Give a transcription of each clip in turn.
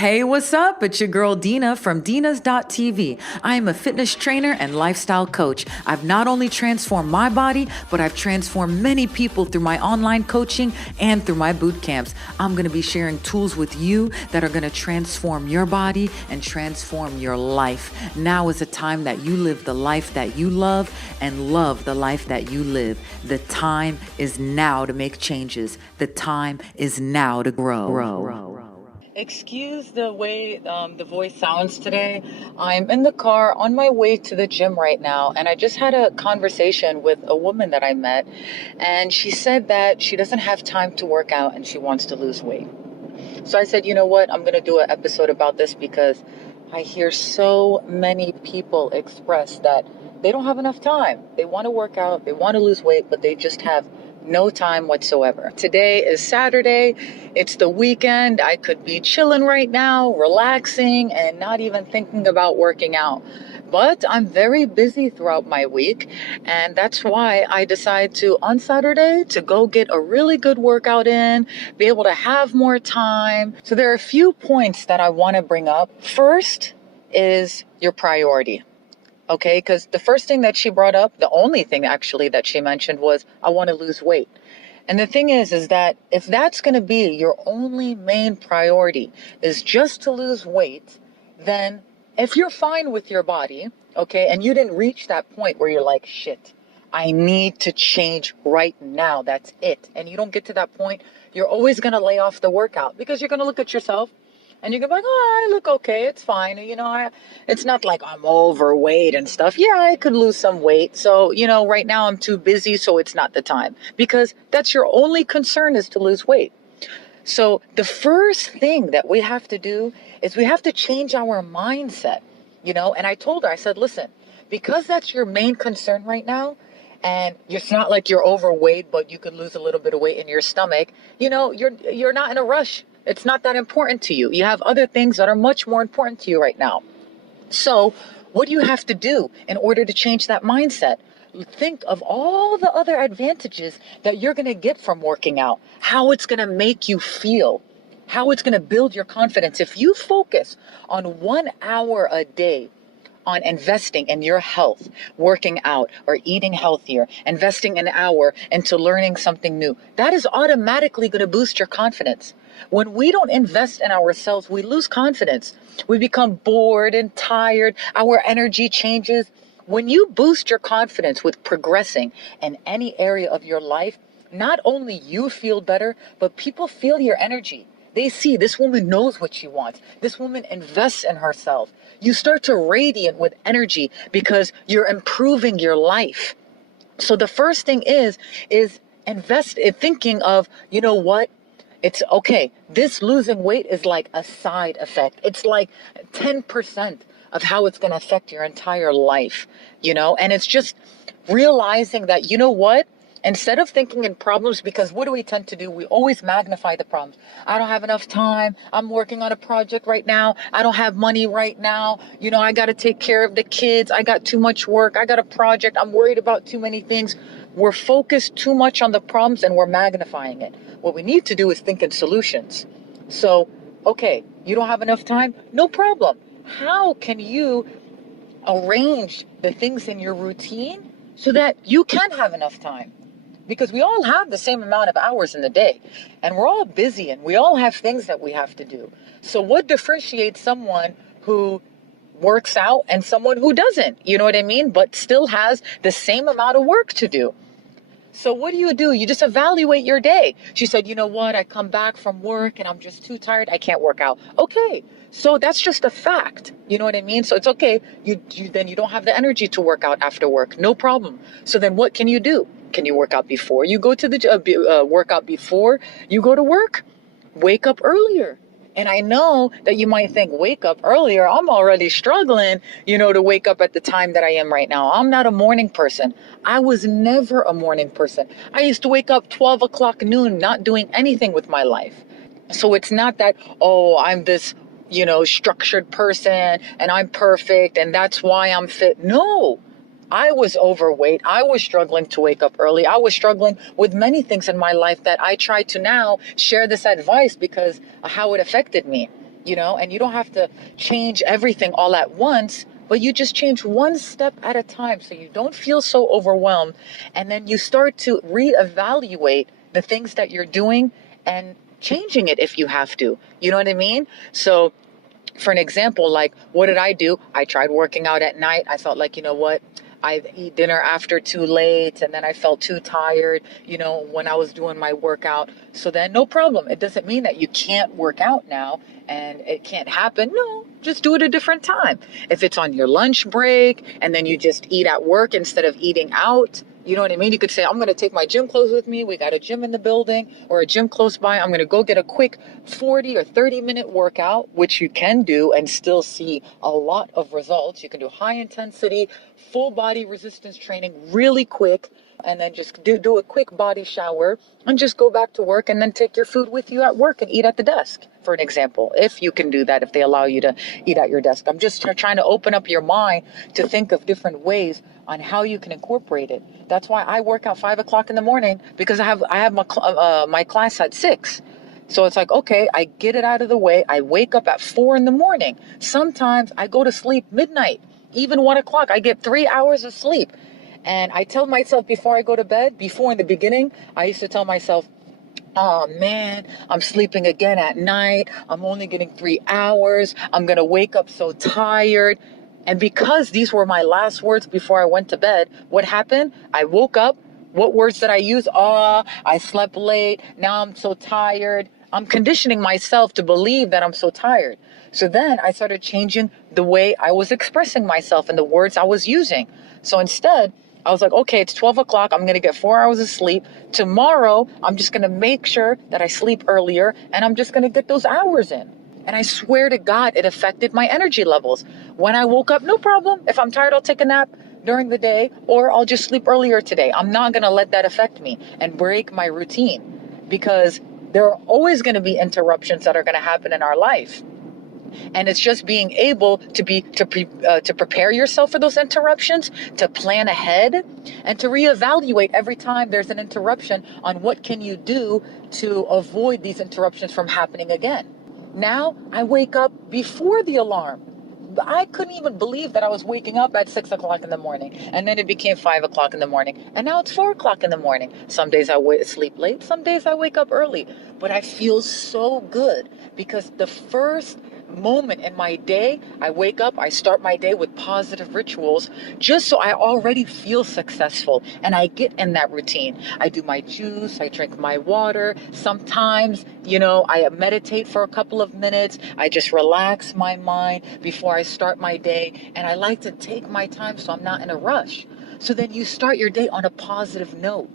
Hey, what's up? It's your girl Dina from Dinas.tv. I am a fitness trainer and lifestyle coach. I've not only transformed my body, but I've transformed many people through my online coaching and through my boot camps. I'm going to be sharing tools with you that are going to transform your body and transform your life. Now is the time that you live the life that you love and love the life that you live. The time is now to make changes. The time is now to grow. Excuse the way the voice sounds today. I'm in the car on my way to the gym right now, and I just had a conversation with a woman that I met, and she said that she doesn't have time to work out and she wants to lose weight. So I said, you know what, I'm going to do an episode about this because I hear so many people express that they don't have enough time. They want to work out, they want to lose weight, but they just have no time whatsoever. Today is Saturday. It's the weekend. I could be chilling right now, relaxing, and not even thinking about working out. But I'm very busy throughout my week, and that's why I decide to, on Saturday, to go get a really good workout in, be able to have more time. So there are a few points that I want to bring up. First is your priority. Okay, because the first thing that she brought up, the only thing actually that she mentioned was, I want to lose weight. And the thing is that if that's going to be your only main priority is just to lose weight, then if you're fine with your body, okay, and you didn't reach that point where you're like, shit, I need to change right now. That's it. And you don't get to that point, you're always going to lay off the workout because you're going to look at yourself and you're going to be like, oh, I look okay. It's fine. It's not like I'm overweight and stuff. Yeah, I could lose some weight. So, right now I'm too busy, so it's not the time. Because that's your only concern is to lose weight. So the first thing that we have to do is we have to change our mindset, And I told her, I said, listen, because that's your main concern right now, and it's not like you're overweight, but you could lose a little bit of weight in your stomach, you're not in a rush. It's not that important to you. You have other things that are much more important to you right now. So what do you have to do in order to change that mindset? Think of all the other advantages that you're going to get from working out, how it's going to make you feel, how it's going to build your confidence. If you focus on 1 hour a day on investing in your health, working out or eating healthier, investing an hour into learning something new, that is automatically going to boost your confidence. When we don't invest in ourselves, we lose confidence. We become bored and tired. Our energy changes. When you boost your confidence with progressing in any area of your life, not only you feel better, but people feel your energy. They see this woman knows what she wants. This woman invests in herself. You start to radiate with energy because you're improving your life. So the first thing is invest in thinking of, you know what? It's okay. This losing weight is like a side effect. It's like 10% of how it's going to affect your entire life, and it's just realizing that, what? Instead of thinking in problems, because what do we tend to do? We always magnify the problems. I don't have enough time. I'm working on a project right now. I don't have money right now. I got to take care of the kids. I got too much work. I got a project. I'm worried about too many things. We're focused too much on the problems and we're magnifying it. What we need to do is think in solutions. So, okay, you don't have enough time? No problem. How can you arrange the things in your routine so that you can have enough time? Because we all have the same amount of hours in the day and we're all busy and we all have things that we have to do. So what differentiates someone who works out and someone who doesn't, you know what I mean? But still has the same amount of work to do. So what do? You just evaluate your day. She said, you know what? I come back from work and I'm just too tired. I can't work out. Okay. So that's just a fact. You know what I mean? So it's okay. Then you don't have the energy to work out after work. No problem. So then what can you do? Can you work out before you go to the workout before you go to work? Wake up earlier. And I know that you might think, wake up earlier. I'm already struggling, to wake up at the time that I am right now. I'm not a morning person. I was never a morning person. I used to wake up 12 o'clock noon, not doing anything with my life. So it's not that, oh, I'm this, structured person and I'm perfect and that's why I'm fit. No. I was overweight. I was struggling to wake up early. I was struggling with many things in my life that I try to now share this advice because of how it affected me. and you don't have to change everything all at once, but you just change one step at a time so you don't feel so overwhelmed. And then you start to reevaluate the things that you're doing and changing it if you have to. You know what I mean? So, for an example, like, what did I do? I tried working out at night. I felt like, you know what? I eat dinner after too late, and then I felt too tired, when I was doing my workout. So then no problem. It doesn't mean that you can't work out now and it can't happen. No, just do it a different time. If it's on your lunch break and then you just eat at work instead of eating out, you know what I mean? You could say, I'm going to take my gym clothes with me. We got a gym in the building or a gym close by. I'm going to go get a quick 40 or 30-minute workout, which you can do and still see a lot of results. You can do high intensity, full body resistance training really quick, and then just do a quick body shower and just go back to work, and then take your food with you at work and eat at the desk, for an example, if you can do that, if they allow you to eat at your desk. I'm just trying to open up your mind to think of different ways on how you can incorporate it. That's why I work out 5 o'clock in the morning, because I have my class at 6. So it's like, okay, I get it out of the way. I wake up at 4 in the morning. Sometimes I go to sleep midnight, even 1 o'clock. I get 3 hours of sleep. And I tell myself before I go to bed, before in the beginning, I used to tell myself, oh man, I'm sleeping again at night. I'm only getting 3 hours. I'm going to wake up so tired. And because these were my last words before I went to bed, what happened? I woke up. What words did I use? Oh, I slept late. Now I'm so tired. I'm conditioning myself to believe that I'm so tired. So then I started changing the way I was expressing myself and the words I was using. So instead, I was like, okay, it's 12 o'clock. I'm going to get 4 hours of sleep. Tomorrow, I'm just going to make sure that I sleep earlier, and I'm just going to get those hours in. And I swear to God, it affected my energy levels. When I woke up, no problem. If I'm tired, I'll take a nap during the day, or I'll just sleep earlier today. I'm not going to let that affect me and break my routine, because there are always going to be interruptions that are going to happen in our life. And it's just being able to prepare yourself for those interruptions, to plan ahead, and to reevaluate every time there's an interruption on what can you do to avoid these interruptions from happening again. Now I wake up before the alarm. I couldn't even believe that I was waking up at 6 o'clock in the morning, and then it became 5 o'clock in the morning, and now it's 4 o'clock in the morning. Some days I sleep late, some days I wake up early, but I feel so good, because the first moment in my day, I wake up, I start my day with positive rituals, just so I already feel successful, and I get in that routine. I do my juice, I drink my water. Sometimes, I meditate for a couple of minutes. I just relax my mind before I start my day, and I like to take my time so I'm not in a rush. So then you start your day on a positive note.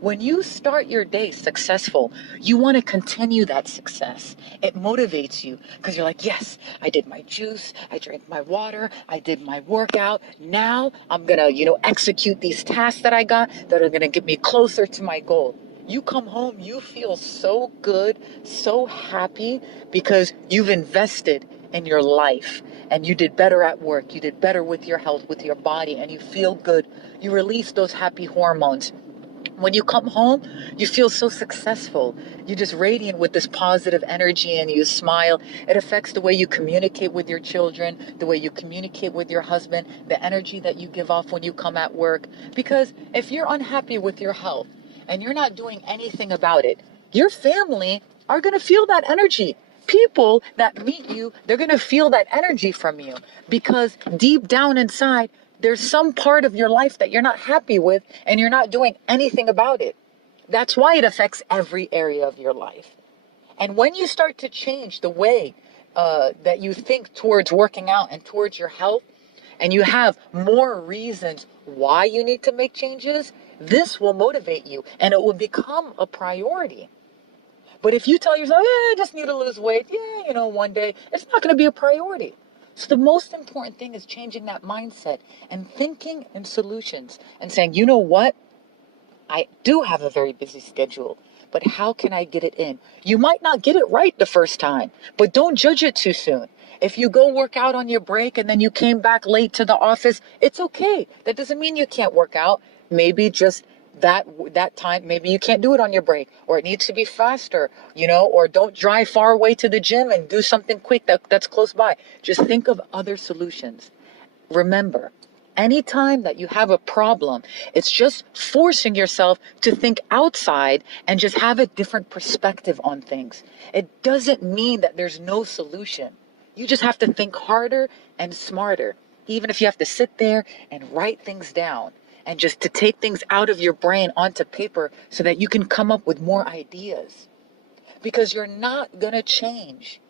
When you start your day successful, you want to continue that success. It motivates you, because you're like, yes, I did my juice, I drank my water, I did my workout. Now I'm going to, execute these tasks that I got that are going to get me closer to my goal. You come home, you feel so good, so happy, because you've invested in your life, and you did better at work. You did better with your health, with your body, and you feel good. You release those happy hormones. When you come home, you feel so successful. You're just radiant with this positive energy, and you smile. It affects the way you communicate with your children, the way you communicate with your husband, the energy that you give off when you come at work. Because if you're unhappy with your health and you're not doing anything about it, your family are going to feel that energy. People that meet you, they're going to feel that energy from you, because deep down inside, there's some part of your life that you're not happy with, and you're not doing anything about it. That's why it affects every area of your life. And when you start to change the way that you think towards working out and towards your health, and you have more reasons why you need to make changes, this will motivate you, and it will become a priority. But if you tell yourself, I just need to lose weight, one day, it's not going to be a priority. So the most important thing is changing that mindset and thinking in solutions and saying, you know what? I do have a very busy schedule, but how can I get it in? You might not get it right the first time, but don't judge it too soon. If you go work out on your break and then you came back late to the office, it's okay. That doesn't mean you can't work out. Maybe just that time, maybe you can't do it on your break, or it needs to be faster, or don't drive far away to the gym and do something quick that's close by. Just think of other solutions. Remember, anytime that you have a problem, it's just forcing yourself to think outside and just have a different perspective on things. It doesn't mean that there's no solution. You just have to think harder and smarter, even if you have to sit there and write things down and just to take things out of your brain onto paper so that you can come up with more ideas. Because you're not going to change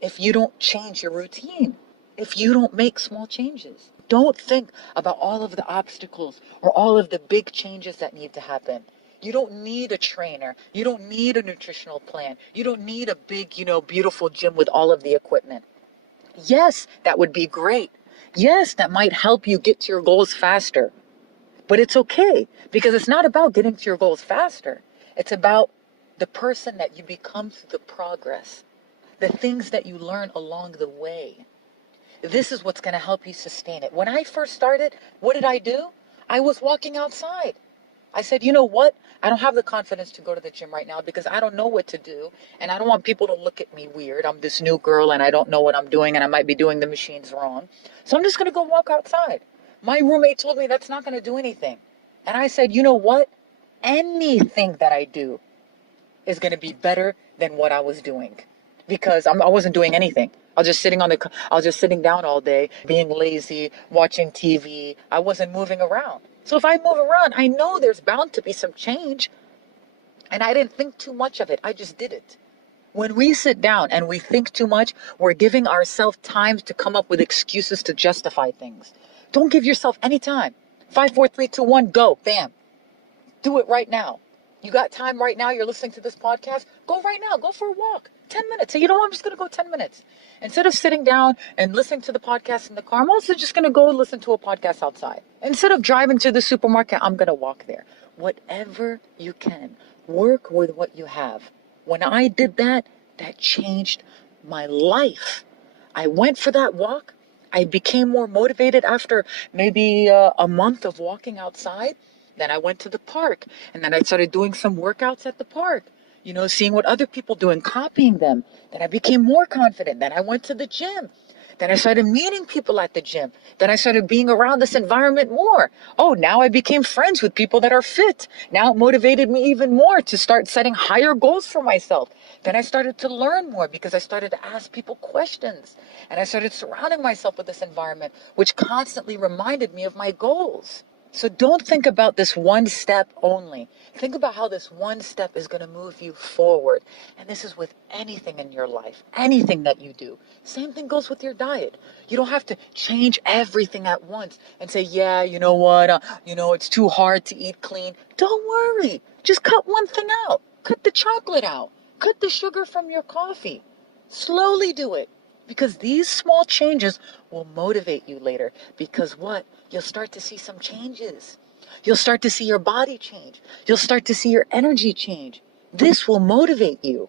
if you don't change your routine, if you don't make small changes. Don't think about all of the obstacles or all of the big changes that need to happen. You don't need a trainer. You don't need a nutritional plan. You don't need a big, beautiful gym with all of the equipment. Yes, that would be great. Yes, that might help you get to your goals faster. But it's okay, because it's not about getting to your goals faster. It's about the person that you become through the progress, the things that you learn along the way. This is what's going to help you sustain it. When I first started, what did I do? I was walking outside. I said, you know what? I don't have the confidence to go to the gym right now because I don't know what to do. And I don't want people to look at me weird. I'm this new girl and I don't know what I'm doing and I might be doing the machines wrong. So I'm just going to go walk outside. My roommate told me that's not going to do anything. And I said, you know what? Anything that I do is going to be better than what I was doing, because I wasn't doing anything. I was just sitting down all day, being lazy, watching TV. I wasn't moving around. So if I move around, I know there's bound to be some change. And I didn't think too much of it. I just did it. When we sit down and we think too much, we're giving ourselves time to come up with excuses to justify things. Don't give yourself any time. 5, 4, 3, 2, 1, go. Bam. Do it right now. You got time right now. You're listening to this podcast. Go right now. Go for a walk. 10 minutes. Say, you know what? I'm just going to go 10 minutes. Instead of sitting down and listening to the podcast in the car, I'm also just going to go listen to a podcast outside. Instead of driving to the supermarket, I'm going to walk there. Whatever you can. Work with what you have. When I did that, that changed my life. I went for that walk. I became more motivated after maybe a month of walking outside. Then I went to the park, and then I started doing some workouts at the park, seeing what other people do and copying them. Then I became more confident. Then I went to the gym. Then I started meeting people at the gym. Then I started being around this environment more. Oh, now I became friends with people that are fit. Now it motivated me even more to start setting higher goals for myself. Then I started to learn more because I started to ask people questions. And I started surrounding myself with this environment, which constantly reminded me of my goals. So don't think about this one step only. Think about how this one step is going to move you forward. And this is with anything in your life, anything that you do. Same thing goes with your diet. You don't have to change everything at once and say, yeah, you know what, it's too hard to eat clean. Don't worry. Just cut one thing out. Cut the chocolate out. Cut the sugar from your coffee. Slowly do it. Because these small changes will motivate you later. Because what? You'll start to see some changes. You'll start to see your body change. You'll start to see your energy change. This will motivate you.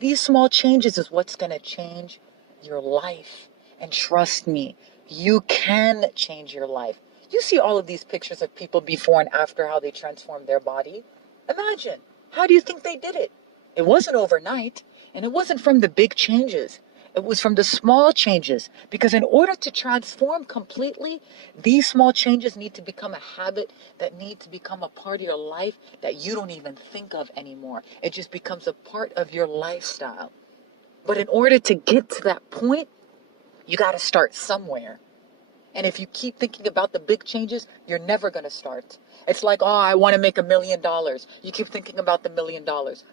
These small changes is what's going to change your life. And trust me, you can change your life. You see all of these pictures of people before and after, how they transformed their body. Imagine, how do you think they did it? It wasn't overnight, and it wasn't from the big changes. It was from the small changes, because in order to transform completely, these small changes need to become a habit that needs to become a part of your life that you don't even think of anymore. It just becomes a part of your lifestyle. But in order to get to that point, you got to start somewhere. And if you keep thinking about the big changes, you're never going to start. It's like, oh, I want to make $1 million. You keep thinking about the $1 million.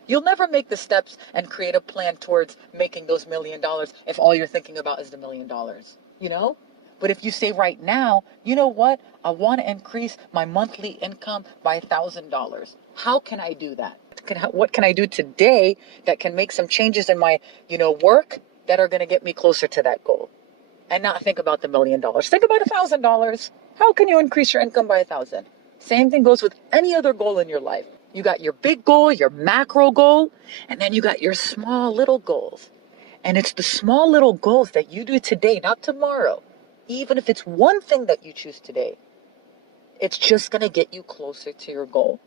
You'll never make the steps and create a plan towards making those $1 million if all you're thinking about is the $1 million, But if you say right now, you know what? I want to increase my monthly income by $1,000. How can I do that? What can I do today that can make some changes in my, work that are going to get me closer to that goal? And not think about the $1 million. Think about $1,000. How can you increase your income by 1,000? Same thing goes with any other goal in your life. You got your big goal, your macro goal, and then you got your small little goals. And it's the small little goals that you do today, not tomorrow. Even if it's one thing that you choose today, It's just going to get you closer to your goal.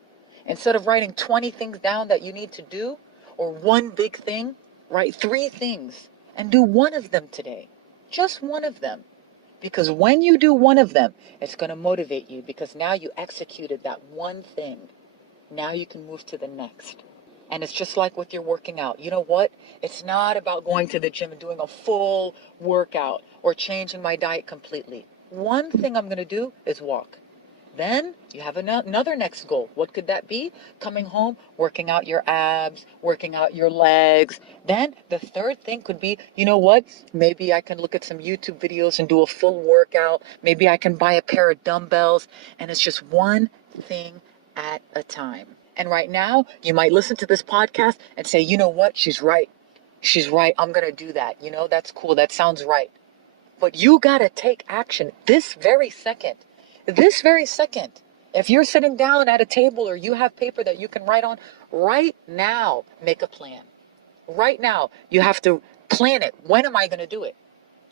Instead of writing 20 things down that you need to do, or one big thing, write 3 things and do one of them today. Just one of them. Because when you do one of them, it's going to motivate you because now you executed that one thing. Now you can move to the next. And it's just like with your working out. You know what? It's not about going to the gym and doing a full workout or changing my diet completely. One thing I'm going to do is walk. Then you have another next goal. What could that be? Coming home, working out your abs, working out your legs. Then the third thing could be, you know what? Maybe I can look at some YouTube videos and do a full workout. Maybe I can buy a pair of dumbbells. And it's just one thing at a time. And right now, you might listen to this podcast and say, you know what? She's right. She's right. I'm going to do that. You know, that's cool. That sounds right. But you got to take action this very second. This very second. If you're sitting down at a table or you have paper that you can write on, right now, make a plan. Right now, you have to plan it. When am I going to do it?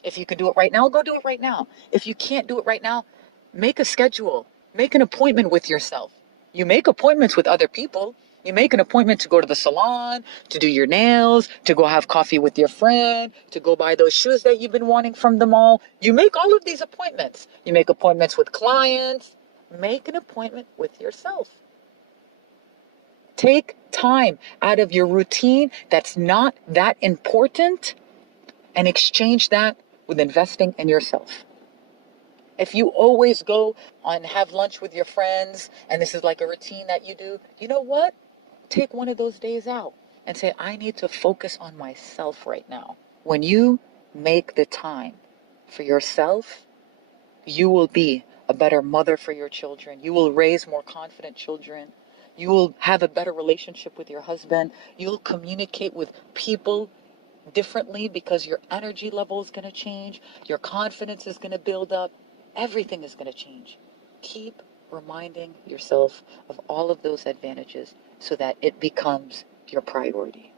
If you can do it right now, go do it right now. If you can't do it right now, make a schedule. Make an appointment with yourself. You make appointments with other people. You make an appointment to go to the salon, to do your nails, to go have coffee with your friend, to go buy those shoes that you've been wanting from the mall. You make all of these appointments. You make appointments with clients. Make an appointment with yourself. Take time out of your routine that's not that important and exchange that with investing in yourself. If you always go and have lunch with your friends and this is like a routine that you do, you know what? Take one of those days out and say, I need to focus on myself right now. When you make the time for yourself, you will be a better mother for your children. You will raise more confident children. You will have a better relationship with your husband. You'll communicate with people differently because your energy level is going to change. Your confidence is going to build up. Everything is going to change. Keep reminding yourself of all of those advantages so that it becomes your priority.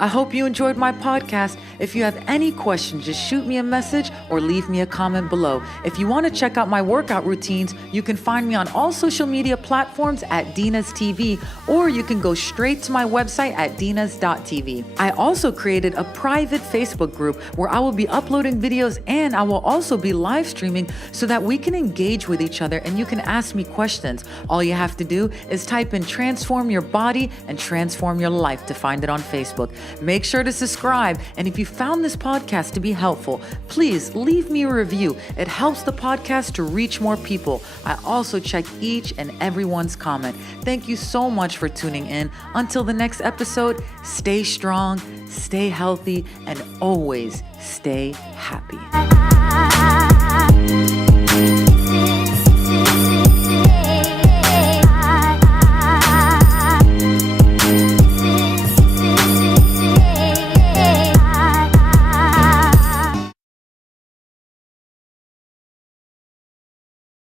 I hope you enjoyed my podcast. If you have any questions, just shoot me a message or leave me a comment below. If you want to check out my workout routines, you can find me on all social media platforms at Dina's TV, or you can go straight to my website at dinas.tv. I also created a private Facebook group where I will be uploading videos and I will also be live streaming so that we can engage with each other and you can ask me questions. All you have to do is type in transform your body and transform your life to find it on Facebook. Make sure to subscribe. And if you found this podcast to be helpful, please leave me a review. It helps the podcast to reach more people. I also check each and everyone's comment. Thank you so much for tuning in. Until the next episode, stay strong, stay healthy, and always stay happy.